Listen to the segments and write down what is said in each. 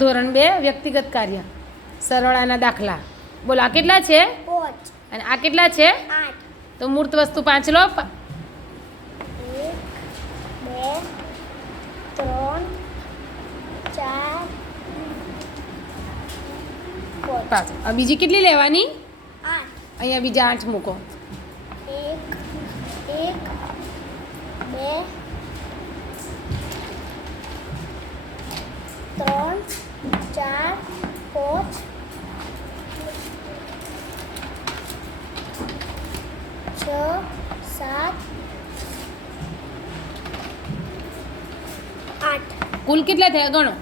ધોરણ 2 વ્યક્તિગત કાર્ય સરવાળાના દાખલા. બોલો આ કેટલા છે 5 અને આ કેટલા છે 8 તો મૂર્ત વસ્તુ 5 લો 1 2 3 4 5 5. હવે બીજી કેટલી લેવાની 8 અહીંયા બીજા 8 મૂકો. 1 2 3 4 5 6 7 8 કુલ કેટલા થયા ગણો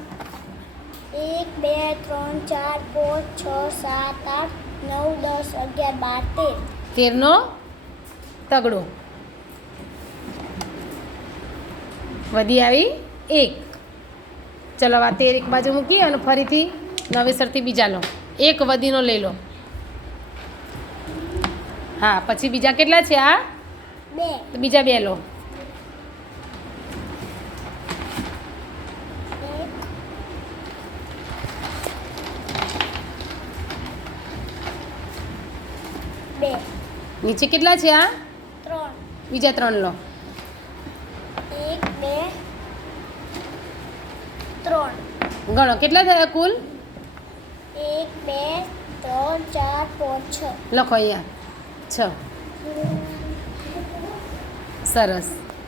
1 2 3 4 5 6 7 8 9 10 11 12 13 13નો તગડો વધી આવી 1. ચલો આ 13 એક બાજુ મૂકી અને ફરીથી નવેસરથી બીજા લો. એક વધીનો લઈ લો. હા પછી બીજા કેટલા છે આ 2 તો બીજા 2 લો. 2 નીચે કેટલા છે આ 3 બીજા 3 લો. 1 2 3 ગણો કેટલા થયા કુલ 1 2 3 4 5 6 લખો અહીંયા 6. સરસ.